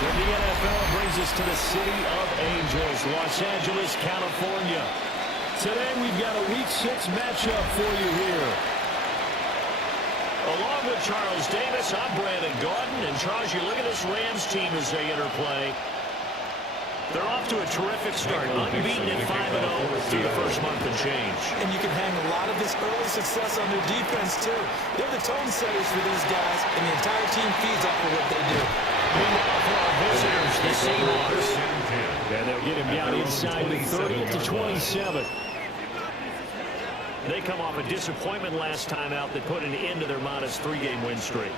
From the NFL brings us to the City of Angels, Los Angeles, California. Today we've got a Week 6 matchup for you here. Along with Charles Davis, I'm Brandon Gaudin. And Charles, you look at this Rams team as they interplay. They're off to a terrific start, unbeaten at 5-0 through the first month and change. And you can hang a lot of this early success on their defense, too. They're the tone setters for these guys, and the entire team feeds off of what they do. Meanwhile, for our visitors, the Seahawks. And they'll get him down inside the 30-27. They come off a disappointment last time out that put an end to their modest 3-game win streak.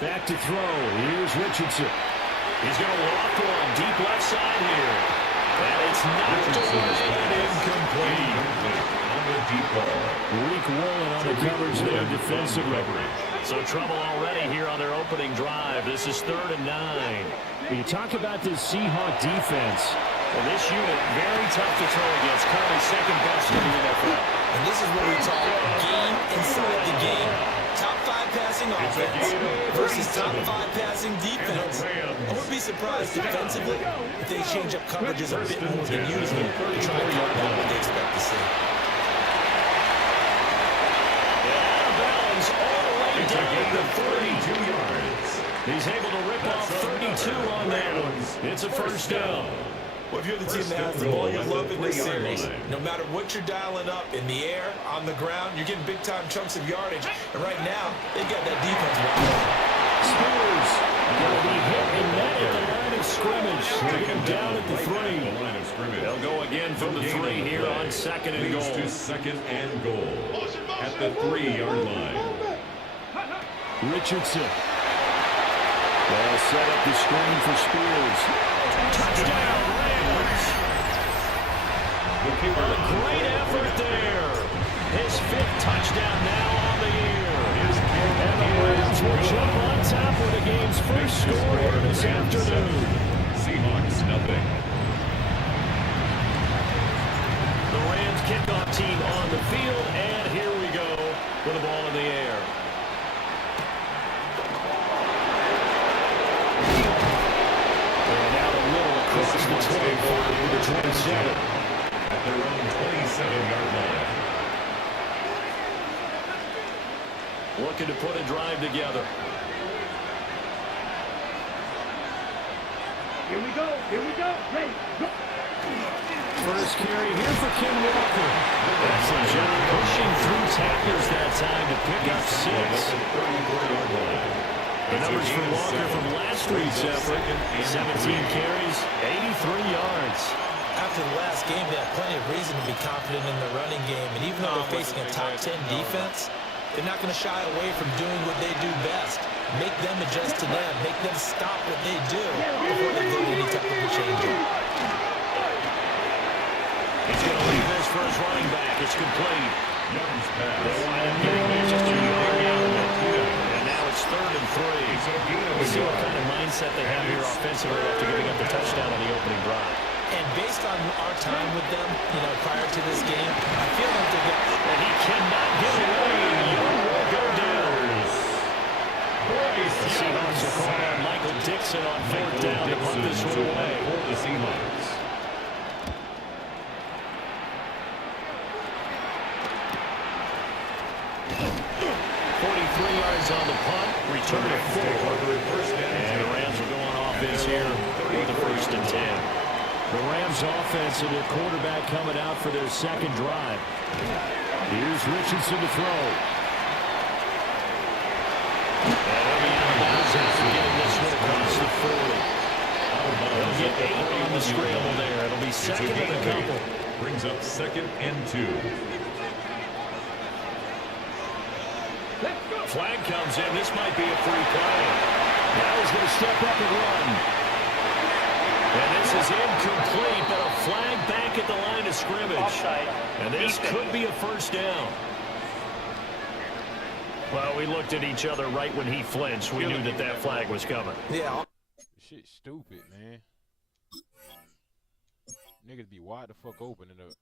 Back to throw. Here's Richardson. He's going to loft one deep left side here. And it's knocked away and incomplete. Weak rolling on the coverage there defensively. So trouble already here on their opening drive. This is 3rd and 9. When you talk about this Seahawk defense, well, this unit very tough to throw against. Currently second best in the NFL. And this is what we talk game inside the game. Top 5 passing offense versus top 5 passing defense. I wouldn't be surprised defensively if they change up coverages a bit more than usual to try to cut down what they expect to see. Out of bounds all the way down to 32 yards. He's able to rip off 32 on that one. It's a first down. Well, if you're the team that has the ball, you love in this series. No matter what you're dialing up, in the air, on the ground, you're getting big-time chunks of yardage. And right now, they've got that defense wide. Spears going to be hit and met at the line of scrimmage. They'll get him down at the 3. They'll go again from the 3 here on 2nd and goal. To 2nd and goal at the 3-yard line. Richardson. They'll set up the screen for Spears. Touchdown, Rams. A great effort there. His 5th touchdown now on the year. And the Rams will jump on top with the game's first score here this afternoon. Seahawks nothing. The Rams kickoff team on the field, and here we go with the ball in the air. Across the 25 to the 27. At their own 27-yard line. Looking to put a drive together. Here we go. Ready, go. First carry here for Ken Walker. Excellent job pushing through tacklers that time to pick up 6. The numbers for Walker from last week's effort, 17 carries, 83 yards. After the last game, they have plenty of reason to be confident in the running game. And even though they're facing a top 10 defense, they're not going to shy away from doing what they do best. Make them adjust to them. Make them stop what they do before they go to any type of a change. He's going to leave this for his running back. It's complete. They'll wind up getting this just a yard out of it. And now it's 3rd and 3. We'll see what kind of mindset they have here offensively after giving up the touchdown on the opening drive. And based on our time with them, prior to this game, I feel like they're going to... And he cannot get away. Young will go down. The Seahawks will call on Michael Dixon on 4th down to put this one away. For the Seahawks. 43 yards on the punt, return of 4. And the Rams are going offense here with the 1st and 10. The Rams offense and their quarterback coming out for their second drive. Here's Richardson to throw. And he'll be out of bounds after getting this one across the 40. They'll get 8 on the scramble there. It'll be second and a couple. Brings up 2nd and 2. Flag comes in. This might be a free play. Now he's going to step up and run. And this is incomplete, but a flag back at the line of scrimmage. And this could be a first down. Well, we looked at each other right when he flinched. We knew that that flag was coming. Yeah. Shit stupid, man. Niggas be wide the fuck open and the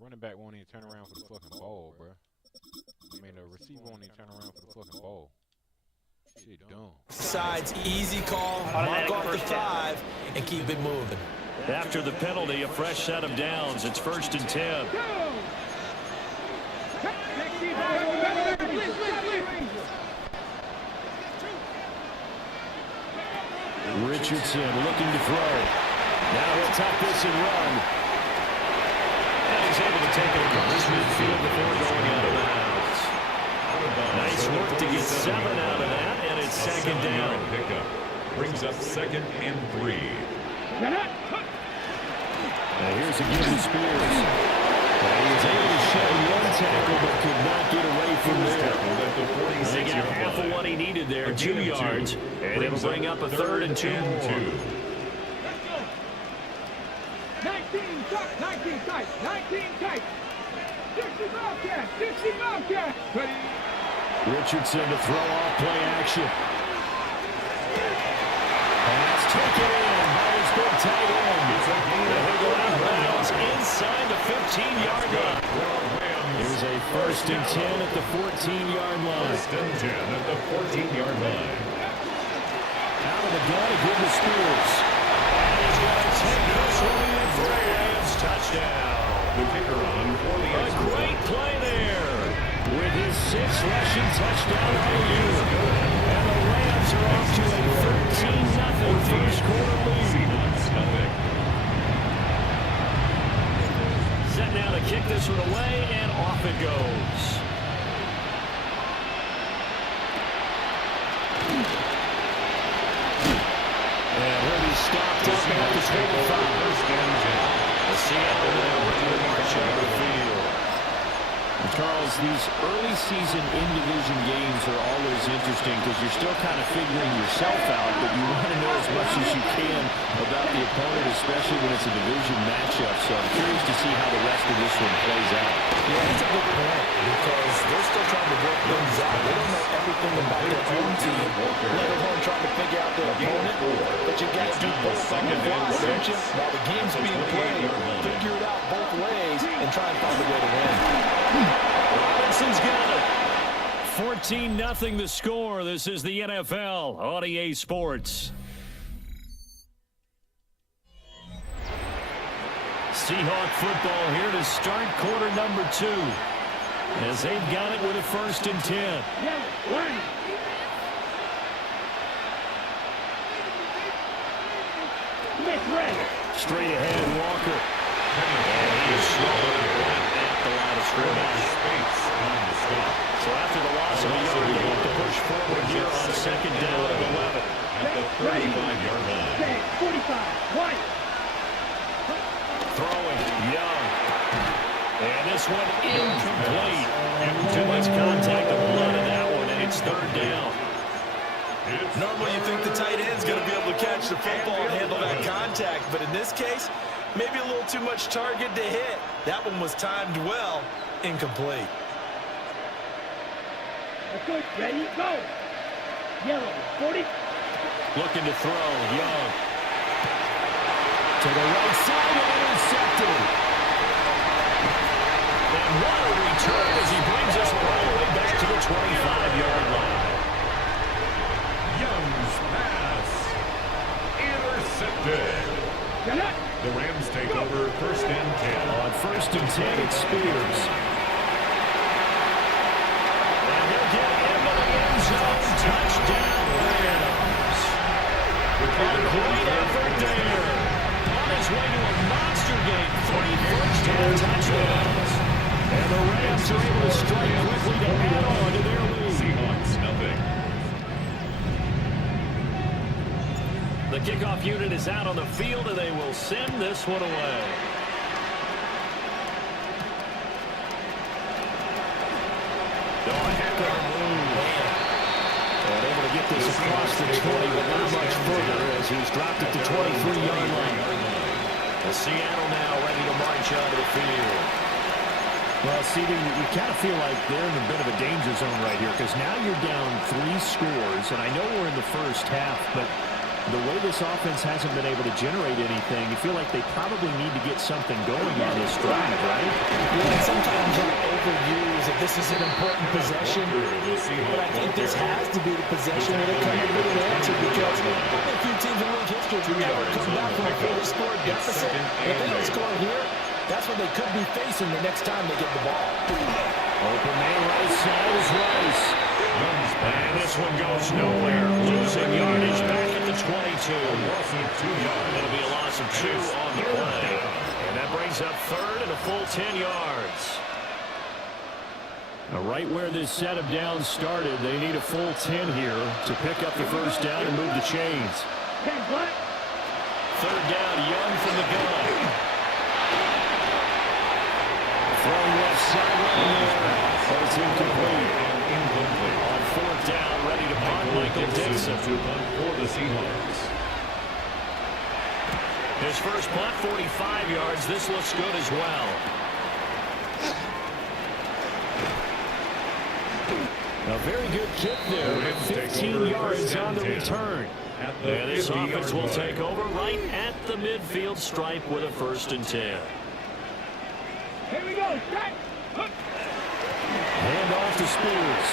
running back won't even turn around for the fucking ball, bro. I mean, the receiver won't even turn around for the fucking ball. Shit dumb. Sides, easy call, mark off the 5, and keep it moving. After the penalty, a fresh set of downs. It's 1st and 10. Richardson looking to throw. Now he'll tuck this and run. And he's able to take it across midfield before going out of bounds. Nice work to get 7 out of that, and it's 2nd down. Pickup brings up 2nd and 3. Now here's a give to Spears. And he was able to shed one tackle, but could not get away from there. They got half of what he needed there, 2 yards, and it'll bring up a 3rd and 2 more. 19 tight, 19 tight. 60 Bobcat, 60 Bobcat. Ready? Richardson to throw off play action. Pass taken in by his big tight end. They'll go out of bounds inside the 15-yard line. Here's a 1st and 10 at the 14-yard line. 1st and 10 at the 14-yard line. Out of the gun, a give to Spears. And he's going to take this one in for a Rams touchdown. The kicker on for the A great play there with his 6th rushing touchdown of the year. And the Rams are off to a 13-0 first quarter lead. Set now to kick this one away, and off it goes. And he'll be stopped up at the 25. The Seattle will march out of the field. Charles, these early season in-division games are always interesting because you're still kind of figuring yourself out, but you want to know as much as you can about the opponent, especially when it's a division matchup. So I'm curious to see how the rest of this one plays out. Yeah, that's a good point because they're still trying to work things out. They don't know everything about their own team, let alone trying to figure out their opponent. But you got to do both on the fly, don't you? While the game's being played, figure it out both ways and try and find a way to win. Robinson's got it. 14-0 the score. This is the NFL on EA Sports. Seahawk football here to start quarter number 2. As they've got it with a 1st and 10. Straight ahead, Walker. And he's slowed at the line of scrimmage. So after the loss of a yard, they have to push forward here on 2nd down and 11. At the 35-yard line. 45, right. Throwing, Young. And this one incomplete. Too much contact of blood in that one, and it's 3rd down. Normally you think the tight end's going to be able to catch the football and handle that contact, but in this case, maybe a little too much target to hit. That one was timed well, incomplete. That's good. Ready, go. Yellow, 40. Looking to throw, Young. To the right side and intercepted. And what a return as he brings us all the way back to the 25-yard line. Young's pass. Intercepted. The Rams take over 1st and 10. On 1st and 10, it's Spears. And he'll get into the end zone. Touchdown, Rams. A great effort there first half touchdowns. And the Rams are able to strike quickly to add on to their lead. Seahawks, nothing. The kickoff unit is out on the field, and they will send this one away. Oh, a heck of a move. And able to get this across the 20, but not much further as he's dropped at the 23-yard line. Seattle now ready to march onto the field. Well, Steven, you kind of feel like they're in a bit of a danger zone right here because now you're down 3 scores, and I know we're in the first half, but the way this offense hasn't been able to generate anything, you feel like they probably need to get something going on this drive, right? Yeah, sometimes I overuse if this is an important possession, but I think this has to be the possession where they come up with an answer because a few teams in league history have never come back from a 4-score deficit. If they don't score here, that's what they could be facing the next time they get the ball. Open man right side is Rice. And this one goes nowhere. Losing yardage back at the 22. It'll be a loss of 2 on the play. And that brings up third and a full 10 yards. Now, right where this set of downs started, they need a full 10 here to pick up the first down and move the chains. Third down, Young from the gun. Throwing left sideline there. It's incomplete. On fourth down, ready to punt, Michael Dixon. For the Seahawks. His first punt, 45 yards. This looks good as well. A very good kick there. 15 yards on the return. And this offense will take over right at the midfield stripe with a 1st and 10. Here we go. Set. Hand off to Spears.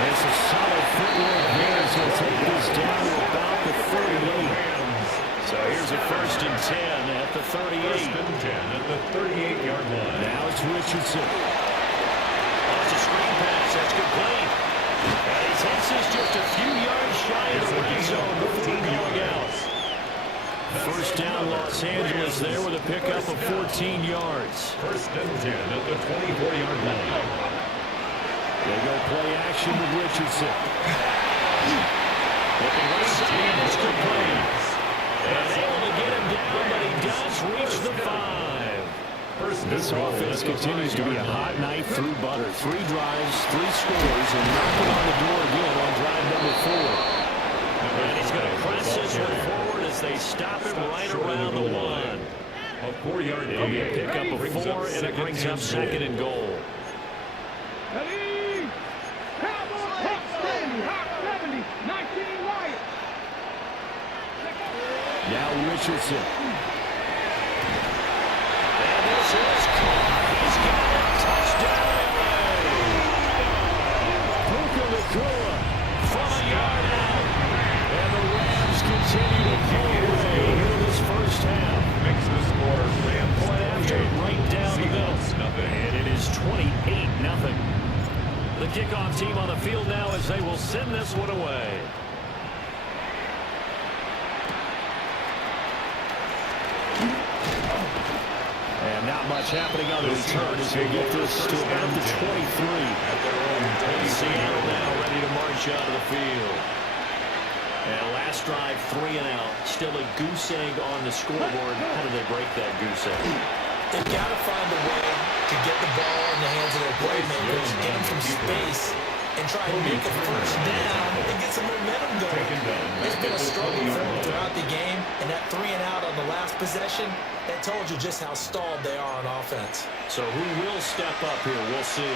It's a solid footwork here as he'll take this down to about the 38. So here's a 1st and 10 at the 38. 1st and 10 at the 38-yard line. Now it's Richardson. That's a screen pass. That's complete. And he takes this just a few yards shy of the red zone before going out. First down, Los Angeles there with a pickup of 14 yards. 1st and 10 at the 24-yard line. They go play action with Richardson. Looking right side, it's complete. And able to get him down, but he does reach the 5. This offense continues to be a hot knife through butter. 3 drives, 3 scores, and knocking on the door again on drive number 4. And he's going to press this one forward as they stop him right around the 1. A 4-yard gain. Pick up a 4, and it brings up 2nd and goal. Ready? Cowboy, hot 70, 19 Wyatt. Now Richardson. And this is caught. He's got a touchdown. Puka Nacua from a yard out. And the Rams continue to pull away here in this first half. Makes the score Rams Point after right down the middle. And it is 28-0. The kickoff team on the field now as they will send this one away. And not much happening on the return as they get this to about the 23. Seattle now ready to march out of the field. And last drive, 3 and out. Still a goose egg on the scoreboard. How do they break that goose egg? They've got to find a way to get the ball in the hands of their playmakers, get them some space, and try and make a first down and get some momentum going. It's been a struggle for them throughout the game, and that 3 and out on the last possession, that told you just how stalled they are on offense. So who will step up here? We'll see.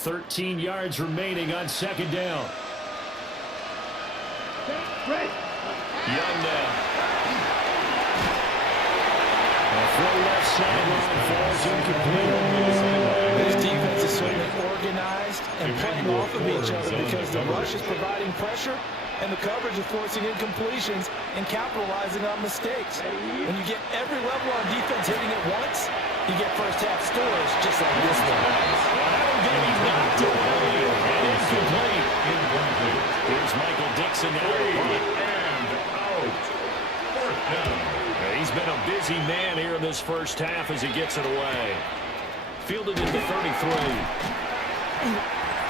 $13 yards remaining on 2nd down. Young now. A throw left sideline falls incomplete. This defense is certainly organized and playing off of each other because the rush is providing pressure and the coverage is forcing incompletions and capitalizing on mistakes. When you get every level on defense hitting at once, you get first half scores just like this one. That'll get him knocked away. Mixing out the punt. And out. Fourth down. He's been a busy man here in this first half as he gets it away. Fielded into 33.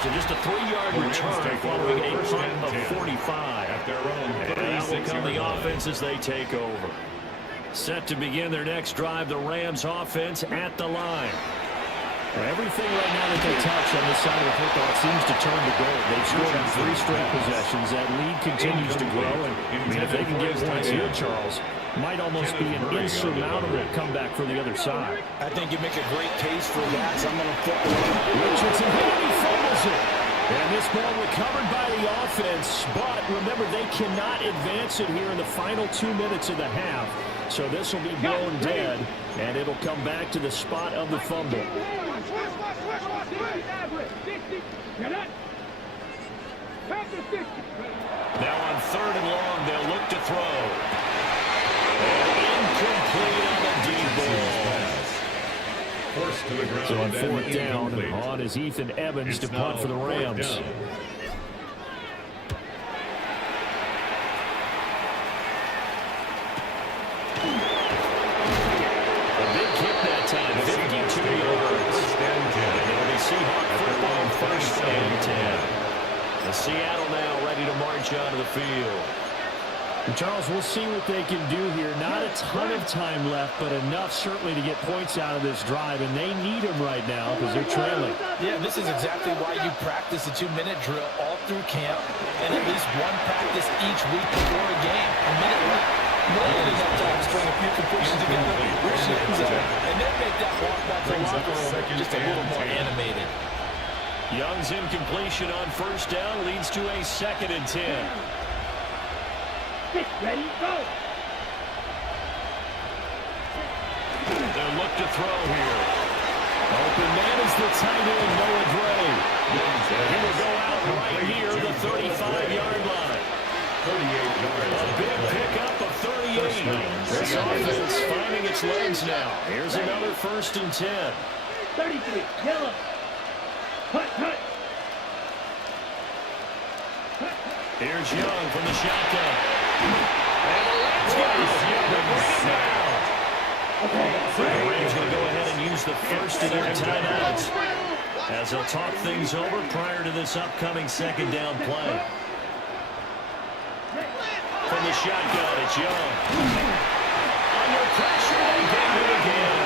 So just a 3-yard return following a punt of 45. At their own And that will come the 36-yard line. offense as they take over. Set to begin their next drive, the Rams offense at the line. Everything right now that they touch on this side of the football seems to turn to gold. They've scored on 3 straight possessions. That lead continues to grow. And if they can get points here, Charles, might almost be an insurmountable comeback for the other side. I think you make a great case for that. So I'm going to put Richardson, he fumbles it. And this ball recovered by the offense. But remember, they cannot advance it here in the final 2 minutes of the half. So this will be blown dead, and it'll come back to the spot of the fumble. Now on 3rd and long, they'll look to throw. And incomplete on the deep ball. Forced to the ground. So on and 4th down, incomplete. on is Ethan Evans to It's punt now for the 4th Rams. down. A big kick that time, 52 yards. And it'll be Seahawk football, 1st and 10. The Seattle now ready to march onto the field. And Charles, we'll see what they can do here. Not a ton of time left, but enough certainly to get points out of this drive, and they need them right now because they're trailing. Yeah, this is exactly why you practice a 2-minute drill all through camp and at least one practice each week before a game. A minute left. More than enough time to string a few completions together, reach the end zone, and then make that walk back to the locker room just a little more animated. Young's incompletion on 1st down leads to a 2nd and 10. Ready, go. They'll look to throw here. Open man is the tight end, Noah Gray. He will go out right near the 35-yard line. 38 yards. A big pickup of 38. This offense finding its legs now. Here's another 1st and 10. 33, yellow. Cut. Here's Young from the shotgun. And the Rams got it. They bring it down. The Rams going to go ahead and use the first of their timeouts as they'll talk things over prior to this upcoming 2nd down play. From the shotgun, it's Young. Under pressure, they get it again.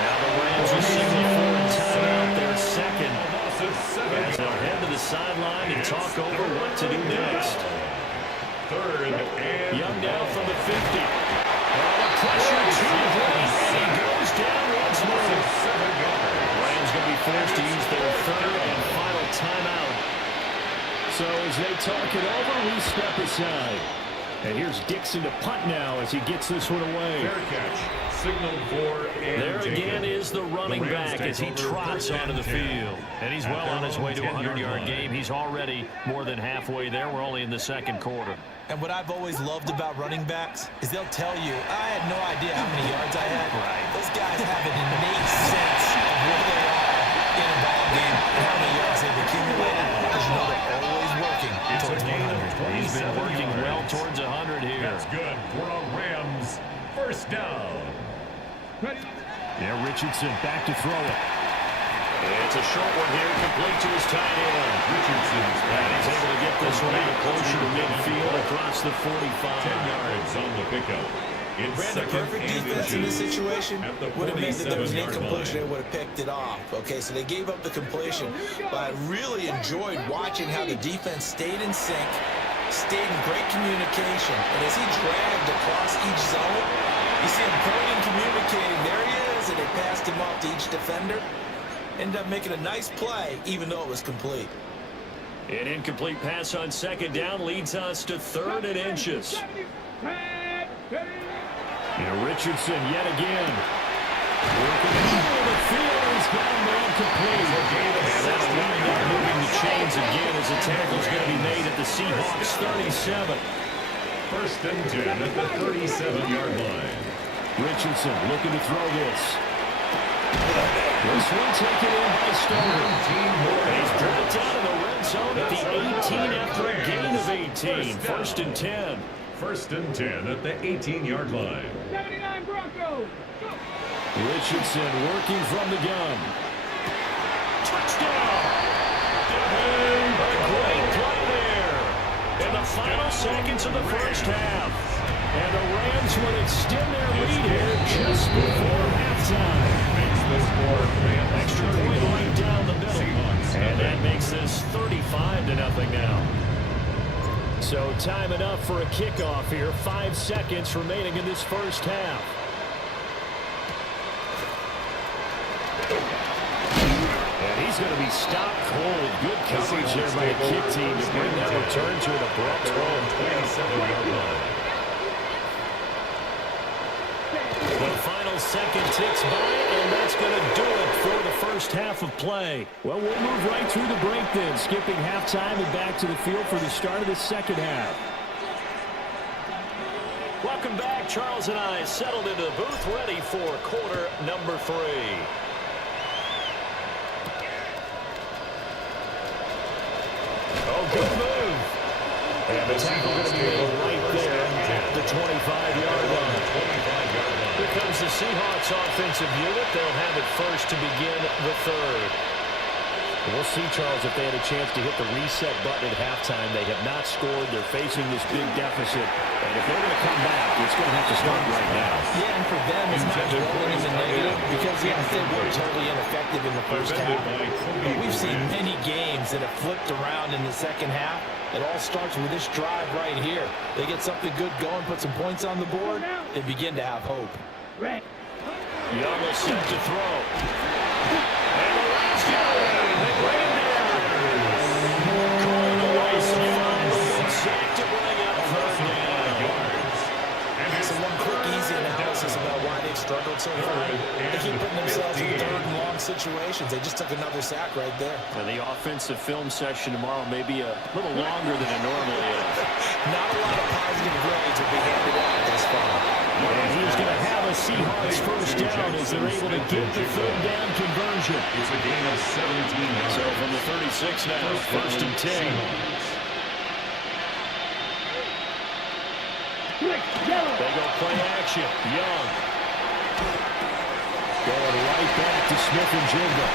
Now the Rams will signal for a timeout, their 2nd. As they'll head to the sideline and talk over what to do next. 3rd and Young down from the 50. The pressure too great, and he goes down once more. Rams going to be forced to use their 3rd and final timeout. So as they talk it over, we step aside. And here's Dixon to punt now as he gets this one away. fair catch. Signaled for and There taken. again is the running The Rams back take as he over trots 1st onto the and 10. field. And he's At well their on his own way to a 10-yard 100-yard line. game. He's already more than halfway there. We're only in the 2nd quarter. And what I've always loved about running backs is they'll tell you, I had no idea how many yards I had. Those guys have an innate sense of where they are in a ball game and how many yards they've accumulated, because you know they're always working It's a towards gain of 100. He's been 27 working well yards. towards 100 here. That's good for a Rams 1st down. There, Richardson back to throw it. It's a short one here, complete to his tight end. Richardson's And he's pass. able to get this one out closer to midfield across the 45. 10 yards on the pickup. It's Brandon, 2nd perfect and defense in this 2 situation at the would have meant that there was an 47-yard incompletion. They line. would have picked it off. Okay, so they gave up the completion. But I really enjoyed watching how the defense stayed in sync, stayed in great communication. And as he dragged across each zone, you see him pointing, communicating. There he is, and they passed him off to each defender. Ended up making a nice play, even though it was complete. An incomplete pass on 2nd down leads us to 3rd and inches. Richardson yet again. Working the middle of the field, he's got a man complete. And that'll wind up moving the chains again as the tackle's going to be made at the Seahawks 37. 1st and 10 at the 37-yard line. Richardson looking to throw this. This one taken in by Stoner. He's brought down in the red zone at the 18 after a gain of 18. First and 10. First and 10 at the 18-yard line. 79 Broncos. Go. Richardson working from the gun. Touchdown! A great play there. In the final seconds of the first half. And the Rams would extend their lead here just before halftime. Extra point line down the middle. And that makes this 35-0 now. So time enough for a kickoff here. 5 seconds remaining in this first half. And he's going to be stopped cold. Good coverage there by a kick team to bring that return to an abrupt halt. 27-yard line. The final second ticks by, and that's going to do it for the first half of play. Well, we'll move right through the break then, skipping halftime and back to the field for the start of the second half. Welcome back. Charles and I settled into the booth, ready for quarter number 3. Oh, good move. And the tackle going to be right there at the 25-yard line. Here comes the Seahawks offensive unit. They'll have it first to begin the third. We'll see, Charles, if they had a chance to hit the reset button at halftime. They have not scored. They're facing this big deficit. And if they're going to come back, it's going to have to start right now. Yeah, and for them, it's not dwelling in the negative because, yes, they were totally ineffective in the first half. But we've seen many games that have flipped around in the second half. It all starts with this drive right here. They get something good going, put some points on the board, they begin to have hope. Right. Young is set to throw. And the last guy. So one quick, easy analysis about why they've struggled so far. They keep putting themselves in third and long situations. They just took another sack right there. And the offensive film session tomorrow may be a little longer than it normally is. Not a lot of positive grades will be handed out this far. And he's going to have a Seahawks first down as they're able to get the third down conversion. It's a gain of 17 yards. So from the 36 now, first and 10. They go play action. Young. Going right back to Smith-Njigba.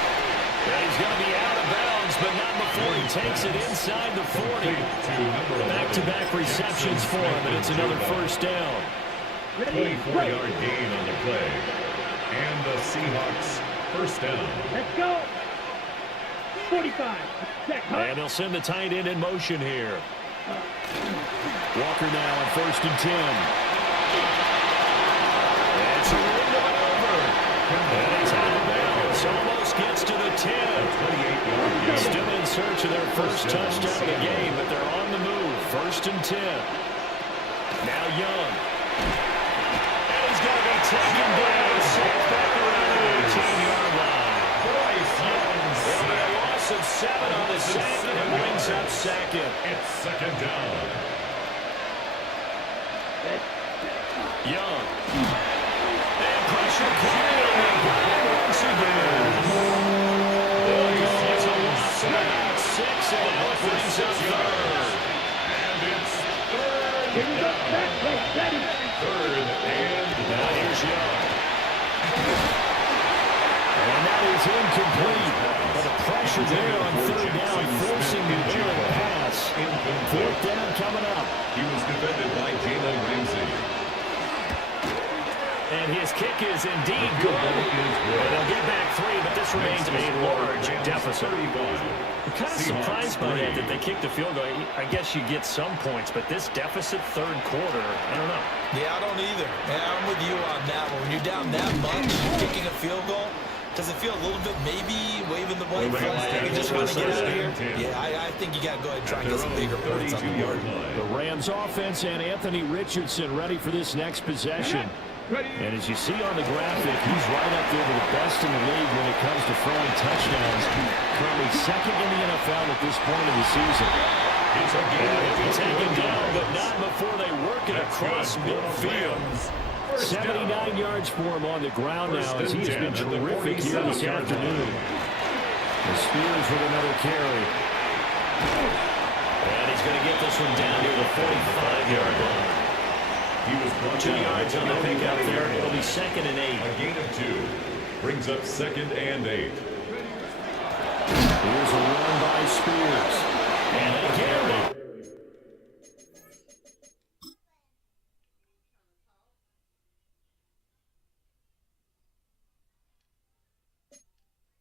And he's going to be out of bounds, but not before he takes it inside the 40. Back-to-back receptions for him, and it's another first down. 24-yard gain on the play. And the Seahawks first down. Let's go. 45. And they'll send the tight end in motion here. Walker now on first and 10. It's a window over. And he's out of bounds. Almost gets to the 10. Still in search of their first touchdown of the game, but they're on the move. First and 10. Now Young. And he's going to be taken down. Sacked back around the 18-yard line. Bryce Young. There'll be a loss of 7 on the sack, and it brings up second. It's second down. Young. And pressure quiet on the guy once again. It's a loss of about 6, and now it brings up third. And it's third down. Third and now here's Young. And that is incomplete. But the pressure there on third down, forcing the errant pass. Fourth down coming up. He was defended by Jalen Ramsey. And his kick is indeed good. And they'll get back 3, but this remains a large deficit. I'm kind of surprised by that they kicked the field goal. I guess you get some points, but this deficit third quarter, I don't know. Yeah, I don't either. And I'm with you on that one. When you're down that much, kicking a field goal, does it feel a little bit maybe waving the white flag and just want to get out of here? Yeah, I think you got to go ahead and try and get some bigger points on the board. The Rams offense and Anthony Richardson ready for this next possession. And as you see on the graphic, he's right up there with the best in the league when it comes to throwing touchdowns. Currently second in the NFL at this point of the season. He's taken down, but not before they work it across midfield. 79 yards for him on the ground now as he has been terrific here this afternoon. The Spears with another carry. And he's going to get this one down near the 45-yard line. He was brought 2 yards on the pickup there. It'll be 2nd and 8. A gain of 2. Brings up 2nd and 8. Here's a run by Spears. And a carry.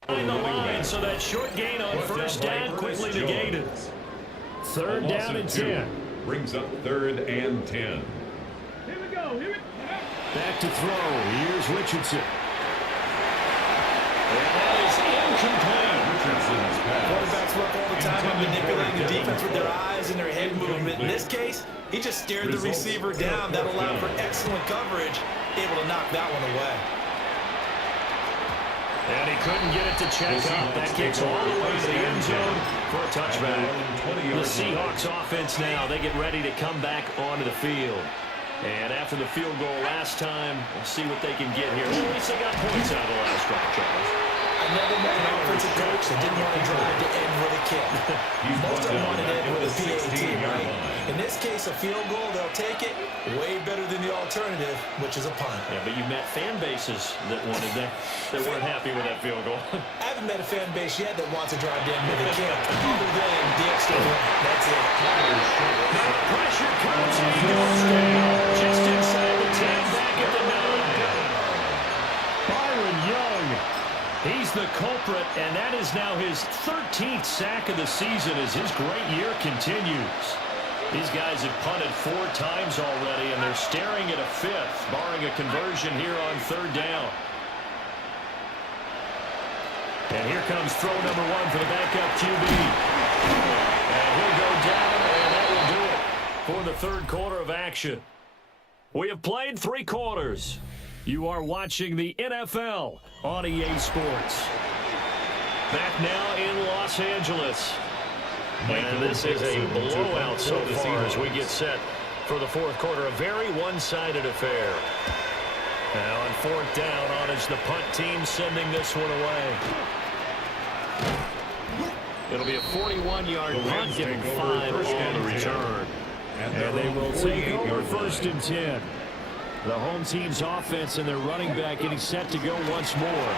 On the line, so that short gain on first down quickly negated. 3rd down and 10. Brings up 3rd and 10. Here we go. Here we go. Back to throw. Here's Richardson. And that is incomplete. Richardson's pass. Quarterbacks work all the time on manipulating the defense with their eyes and their head movement. In this case, he just stared the receiver down. That allowed for excellent coverage, able to knock that one away. And he couldn't get it to check up. That kicks all the way to the end zone for a touchback. The Seahawks offense now, they get ready to come back onto the field. And after the field goal last time, we'll see what they can get here. Well, at least they got points out of the last drive, Charles. I never met an offensive coach that didn't want to drive to end with a kick. Most of them wanted to end with a PAT, right? In this case, a field goal, they'll take it. Way better than the alternative, which is a punt. Yeah, but you met fan bases that wanted that, that weren't happy with that field goal. I haven't met a fan base yet that wants to drive to end with a kick, other than the extra point. That's it. Now the pressure comes and he goes down. Just inside the 10, back at the 9. Byron Young. He's the culprit, and that is now his 13th sack of the season as his great year continues. These guys have punted 4 times already, and they're staring at a 5th, barring a conversion here on 3rd down. And here comes throw number 1 for the backup QB. And he'll go down, and that will do it for the 3rd quarter of action. We have played 3 quarters. You are watching the NFL on EA Sports. Back now in Los Angeles. And this is a blowout so far as we get set for the 4th quarter. A very one-sided affair. Now on 4th down on is the punt team sending this one away. It'll be a 41-yard punt, giving 5 on the return. And they will take over 1st and 10. The home team's offense and their running back getting set to go once more.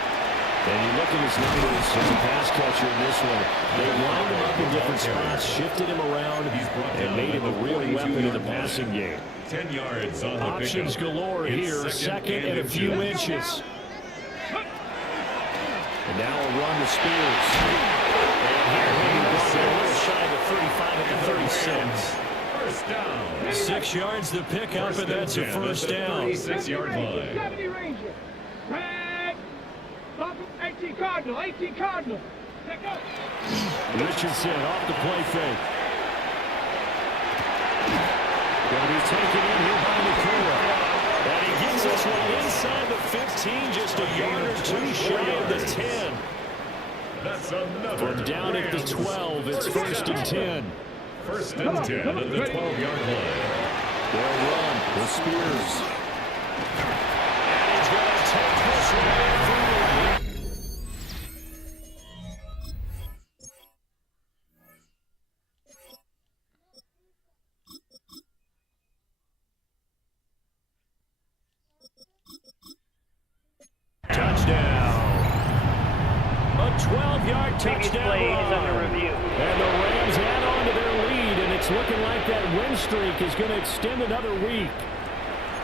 And you look at his numbers as a pass catcher in this one. They lined him up in different spots, shifted him around, and made him a real weapon in the passing game. 10 yards on the Options pickup. galore here, It's 2nd and a few inches. And now a run to Spears. And here he goes a little shy of the 35 at the 36. First down. 6 yards to pick up, and that's a 1st down. 36-yard line. 70 Ranger. Drag. Stop it. 18 Cardinal. 18 Cardinal. Let go. Richardson off the play fake. Going to be taken in here by McCullough. And he gets this one inside the 15, just a yard or 2 shy of the 10. That's another. From down at the 12, it's 1st and 10. 1st and 10 at the 12-yard line. They'll run with Spears. And he's going to take this one in from the right. Touchdown. A 12-yard touchdown run. And the Rams add on to their lead, and it's looking like that win streak is going to extend another week.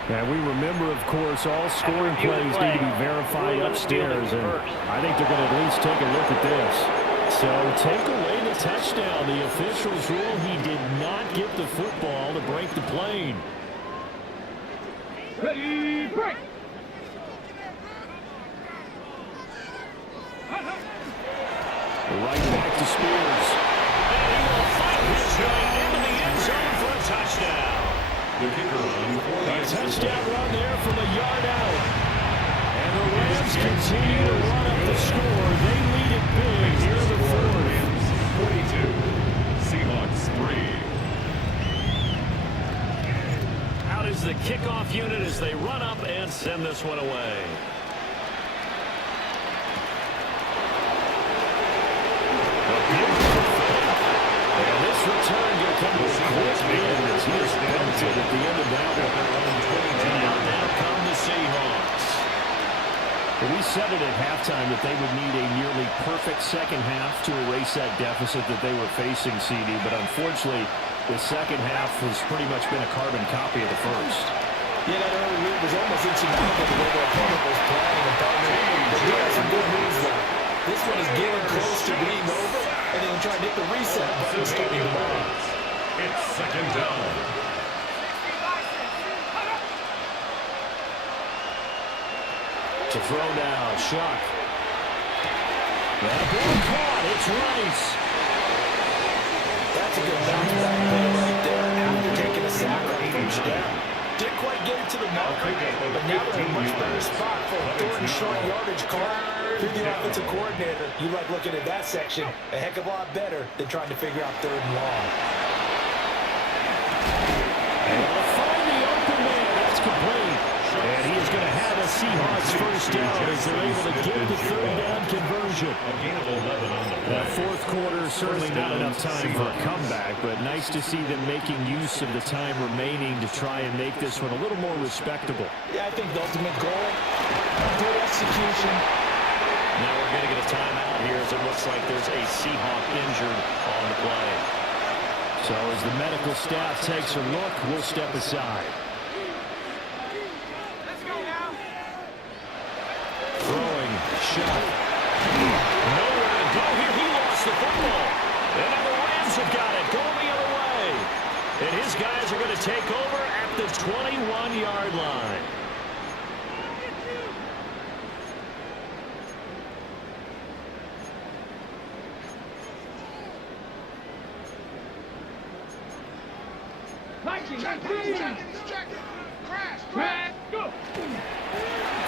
And we remember, of course, all scoring plays need to be verified upstairs, and I think they're going to at least take a look at this. So take away the touchdown. The officials rule he did not get the football to break the plane. Ready, break. Right back to Spears. And he will fight his way into the end zone for a touchdown. The kicker on A 4 touchdown run there from a yard out. And the Rams continue to run up the score. They lead it big here in the 4th. 42. Seahawks 3. Out is the kickoff unit as they run up and send this one away. And this return going to come to a quick end as he is penalted at the end of that one. And now come the Seahawks. We said it at halftime that they would need a nearly perfect second half to erase that deficit that they were facing, CD, but unfortunately the second half has pretty much been a carbon copy of the first. Yeah, that early lead was almost insignificant the way their opponent was playing. But they had some good moves, though. This one is getting close to being over, and then trying to hit the reset button starting tomorrow. It's second down. To throw now, Shuck. That ball caught, it's Rice. That's a good bounce back play right there after taking a sack on first down. Didn't quite get it to the marker, but now they're in a much better spot for a third and short yardage call. If you're the offensive coordinator, you like looking at that section a heck of a lot better than trying to figure out third and long. And they'll find the open man. That's complete. And he is going to have a Seahawks first down as they're able to get the third down conversion. That fourth quarter, certainly not enough time for a comeback, but nice to see them making use of the time remaining to try and make this one a little more respectable. Yeah, I think the ultimate goal, good execution. Now we're going to get a timeout here as it looks like there's a Seahawk injured on the play. So as the medical staff takes a look, we'll step aside. Throwing, shot. Nowhere to go here. He lost the football. And now the Rams have got it. Going the other way. And his guys are going to take over at the 21-yard line. Go.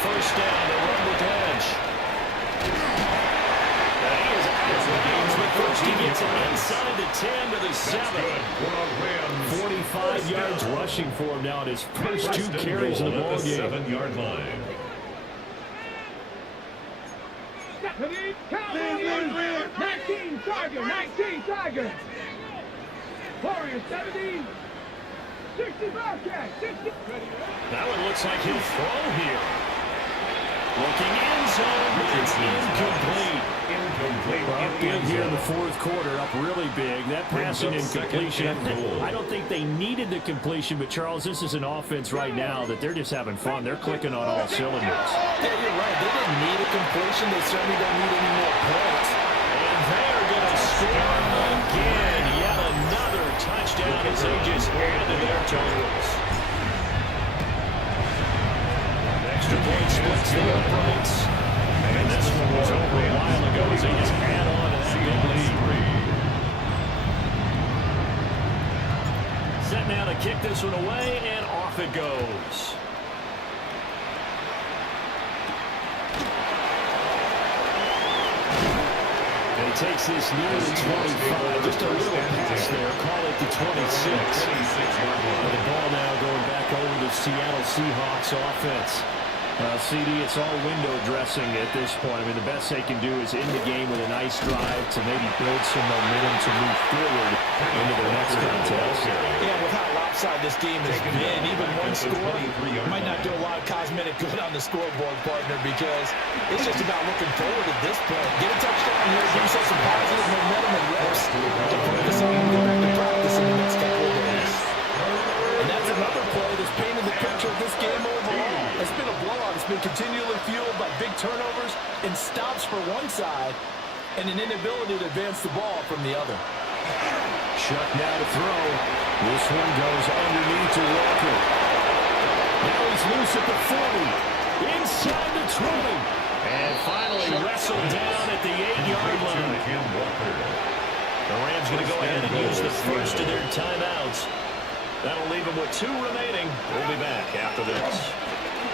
First down, they run with edge. He is out of the games, but first he gets it inside the 10 to the 7. 45 yards rushing for him now at his first two carries in the ball game. 7-yard line. 19 Tiger. Warriors 17. 60 Bobcat. 60. That one looks like he'll throw here. Looking end zone, but it's incomplete. Up big here in the fourth quarter, up really big. That passing incompletion, I don't think they needed the completion, but Charles, this is an offense right now that they're just having fun. They're clicking on all cylinders. Yeah, you're right. They didn't need a completion. They certainly don't need any more points. And they're going to score again. Yet another touchdown as they just add to their totals. Extra point splits the uprights. And this one was over a while ago as they just add on to that big lead. Set now to kick this one away, and off it goes. And he takes this near the 25. Just a little pass there. Call it the 26. And the ball now going back over to Seattle Seahawks offense. CD, it's all window dressing at this point. I mean, the best they can do is end the game with a nice drive to maybe build some momentum to move forward into their next contest. Yeah, with how lopsided this game has been, even one score might not do a lot of cosmetic good on the scoreboard, partner, because it's just about looking forward at this point. Get a touchdown here, give yourself some positive momentum and reps to focus on and get back to practice in the next couple of days. And that's another play that's painted the picture of this game overall. It's been a blowout. It's been continually fueled by big turnovers and stops for one side and an inability to advance the ball from the other. Shuck now to throw. This one goes underneath to Walker. Now he's loose at the 40. Inside the 20. And finally wrestled down at the 8-yard line. The Rams going to go ahead and use the first of their timeouts. That'll leave them with 2 remaining. We'll be back after this.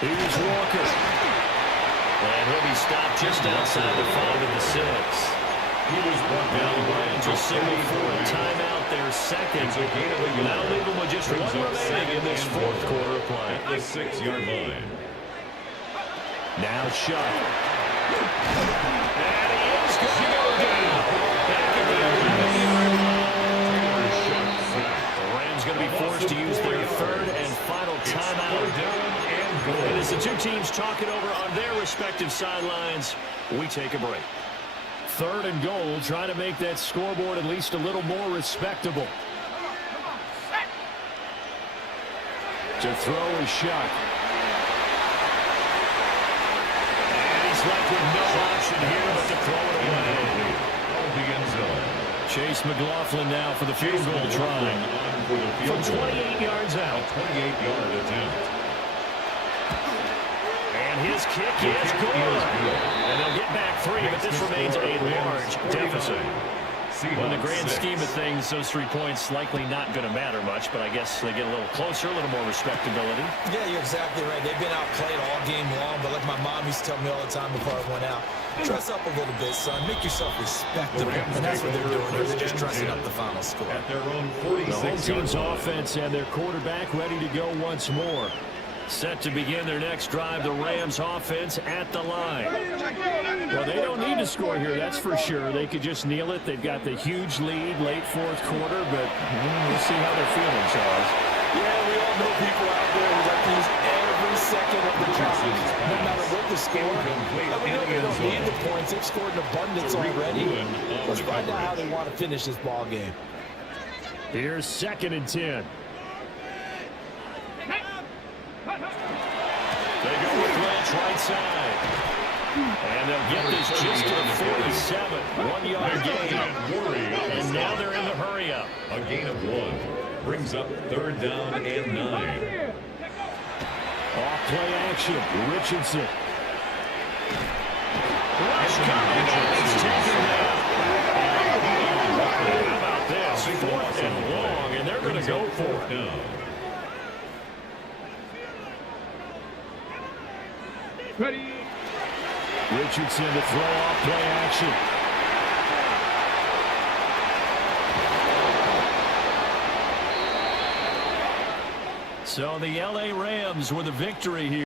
Here's Walker. And he'll be stopped just outside the 5 of the 6. He was brought Now down the Rams will signal for a timeout their second. That'll leave them with just one remaining in this fourth quarter of play. At the 6-yard line. Now Shuck. And he is going to go down. Back at the 11. The Rams going to be forced to use their third and final timeout. And as the two teams talk it over on their respective sidelines, we take a break. 3rd and goal, trying to make that scoreboard at least a little more respectable. To throw is Shuck. And he's left with no option here but to throw it away. The end zone. Chase McLaughlin now for the field goal try. From 28 yards out. A 28-yard attempt. And his kick is good. And they'll get back 3, but this remains a large deficit. Well, in the grand scheme of things, those 3 points likely not going to matter much, but I guess they get a little closer, a little more respectability. Yeah, you're exactly right. They've been outplayed all game long, but like my mom used to tell me all the time before I went out, dress up a little bit, son. Make yourself respectable. And that's what they're doing here. They're just dressing up the final score. At their own The home 46 team's offense and their quarterback ready to go once more. Set to begin their next drive, the Rams offense at the line. Well, they don't need to score here, that's for sure. They could just kneel it. They've got the huge lead, late fourth quarter, but we'll see how they're feeling, Charles. Yeah, we all know people out there who like to use every second of the clock, no matter what the score. We know they don't need the points. They've scored in abundance already. Let's find out how they want to finish this ball game. Here's 2nd and 10. They go with Welch right side. And they'll get this just to the 47. 1-yard gain. And now they're in the hurry-up. A gain of 1. Brings up 3rd down and 9. Off play action. Richardson. Rush coming. It's taken down. How about this? 4th and long, and they're going to go for it. Ready. Richardson to throw off play action. So the LA Rams with a victory here.